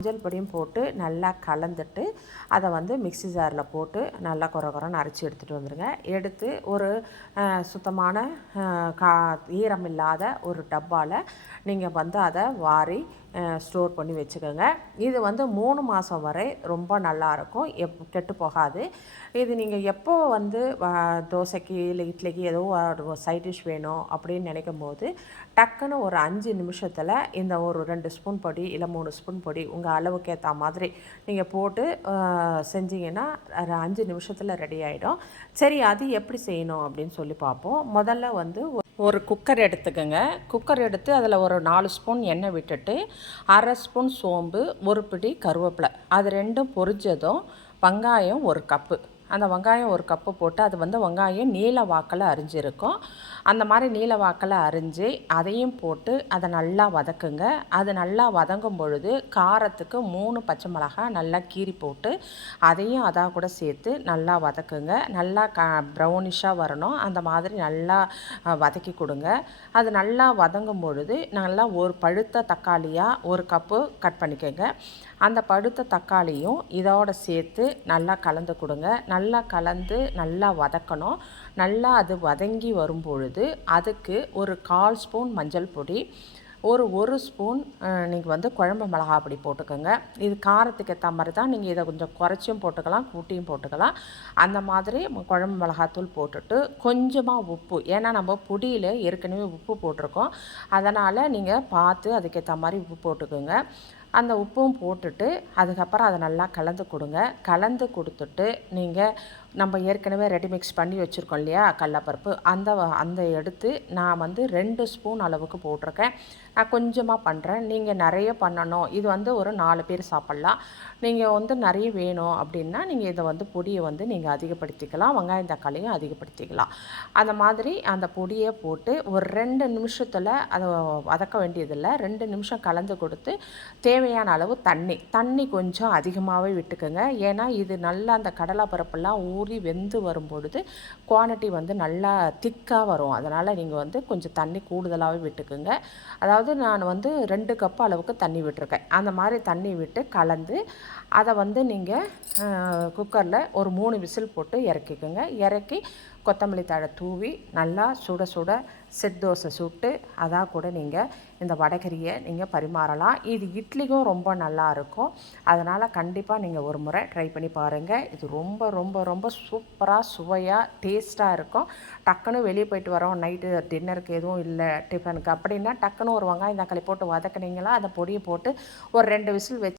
மஞ்சள் பொடியும் போட்டு நல்லா கலந்துட்டு அதை வந்து மிக்ஸி ஜாரில் போட்டு நல்லா கொரன்னு அரைச்சி எடுத்துகிட்டு வந்துடுங்க. எடுத்து ஒரு சுத்தமான ஈரம் இல்லாத ஒரு டப்பாவில் நீங்கள் வந்து அதை வாரி ஸ்டோர் பண்ணி வச்சுக்கோங்க. இது வந்து 3 மாதம் வரை ரொம்ப நல்லாயிருக்கும், கெட்டு போகாது. இது நீங்கள் எப்போ வந்து தோசைக்கு இல்லை இட்லிக்கு ஏதோ ஒரு சைட் டிஷ் வேணும் அப்படின்னு நினைக்கும் போது டக்குன்னு ஒரு 5 நிமிஷத்தில் இந்த ஒரு 2 ஸ்பூன் பொடி இல்லை 3 ஸ்பூன் பொடி உங்கள் அளவுக்கு ஏற்ற மாதிரி நீங்கள் போட்டு செஞ்சிங்கன்னா 5 நிமிஷத்தில் ரெடி ஆகிடும். சரி, அது எப்படி செய்யணும் அப்படின்னு சொல்லி பார்ப்போம். முதல்ல வந்து ஒரு குக்கர் எடுத்துக்கோங்க. குக்கர் எடுத்து அதில் ஒரு 4 ஸ்பூன் எண்ணெய் விட்டுட்டு 1/2 ஸ்பூன் சோம்பு, ஒரு பிடி கருவேப்பிலை, அது ரெண்டும் பொரிஞ்சதும் வெங்காயம் 1 கப்பு, அந்த வெங்காயம் 1 கப்பு போட்டு அது வந்து வெங்காயம் நீல வாக்கில் அரிஞ்சிருக்கும். அந்த மாதிரி நீல வாக்கில் அரிஞ்சு அதையும் போட்டு அதை நல்லா வதக்குங்க. அது நல்லா வதங்கும் பொழுது காரத்துக்கு 3 பச்சை மிளகாய் நல்லா கீறி போட்டு அதையும் அதாக கூட சேர்த்து நல்லா வதக்குங்க. நல்லா ப்ரௌனிஷாக வரணும், அந்த மாதிரி நல்லா வதக்கி கொடுங்க. அது நல்லா வதங்கும் பொழுது நல்லா ஒரு பழுத்த தக்காளியாக 1 கப்பு கட் பண்ணிக்கோங்க. அந்த பழுத்த தக்காளியும் இதோடு சேர்த்து நல்லா கலந்து கொடுங்க. நல்லா கலந்து நல்லா வதக்கணும். நல்லா அது வதங்கி வரும்பொழுது அதுக்கு ஒரு 1/4 ஸ்பூன் மஞ்சள் பொடி, ஒரு ஸ்பூன் நீங்கள் வந்து குழம்பு மிளகா பொடி போட்டுக்கோங்க. இது காரத்துக்கு ஏற்ற மாதிரி தான், நீங்கள் இதை கொஞ்சம் குறைச்சியும் போட்டுக்கலாம், கூட்டியும் போட்டுக்கலாம். அந்த மாதிரி குழம்பு மிளகாத்தூள் போட்டுட்டு கொஞ்சமாக உப்பு, ஏன்னா நம்ம பொடியில் ஏற்கனவே உப்பு போட்டிருக்கோம், அதனால் நீங்கள் பார்த்து அதுக்கேற்ற மாதிரி உப்பு போட்டுக்கோங்க. அந்த உப்பும் போட்டுட்டு அதுக்கப்புறம் அதை நல்லா கலந்து கொடுங்க. கலந்து கொடுத்துட்டு நீங்கள் நம்ம ஏற்கனவே ரெடி மிக்ஸ் பண்ணி வச்சுருக்கோம் இல்லையா கடலப்பருப்பு, அந்த எடுத்து நான் வந்து 2 ஸ்பூன் அளவுக்கு போட்டிருக்கேன். நான் கொஞ்சமாக பண்ணுறேன், நீங்கள் நிறைய பண்ணணும், இது வந்து ஒரு 4 பேர் சாப்பிட்லாம். நீங்கள் வந்து நிறைய வேணும் அப்படின்னா நீங்கள் இதை வந்து பொடியை வந்து நீங்கள் அதிகப்படுத்திக்கலாம், வெங்காயம் தக்காளியும் அதிகப்படுத்திக்கலாம். அந்த மாதிரி அந்த பொடியை போட்டு ஒரு 2 நிமிஷத்தில் அதை வதக்க வேண்டியதில்லை, 2 நிமிஷம் கலந்து கொடுத்து தேவையான அளவு தண்ணி கொஞ்சம் அதிகமாகவே விட்டுக்குங்க. ஏன்னா இது நல்லா அந்த கடலைப்பருப்பெல்லாம் ஊறி வெந்து வரும்பொழுது குவான்டிட்டி வந்து நல்லா திக்காக வரும், அதனால் நீங்கள் வந்து கொஞ்சம் தண்ணி கூடுதலாகவே விட்டுக்குங்க. அதாவது நான் வந்து 2 கப் அளவுக்கு தண்ணி விட்டுருக்கேன். அந்த மாதிரி தண்ணி விட்டு கலந்து அதை வந்து நீங்கள் குக்கரில் ஒரு 3 விசில் போட்டு இறக்கிக்குங்க. இறக்கி கொத்தமல்லி தழை தூவி நல்லா சுட சுட செட் தோசை சுட்டு அதாக கூட நீங்கள் இந்த வடைகறியை நீங்கள் பரிமாறலாம். இது இட்லிக்கும் ரொம்ப நல்லாயிருக்கும். அதனால் கண்டிப்பாக நீங்கள் ஒரு முறை ட்ரை பண்ணி பாருங்கள். இது ரொம்ப ரொம்ப ரொம்ப சூப்பராக சுவையாக டேஸ்ட்டாக இருக்கும். டக்குன்னு வெளியே போயிட்டு வரோம், நைட்டு டின்னருக்கு எதுவும் இல்லை டிஃபனுக்கு அப்படின்னா டக்குன்னு ஒரு வெங்காயம் தக்காளி போட்டு வதக்குனீங்களா, அந்த பொடியை போட்டு ஒரு 2 விசில் வச்சு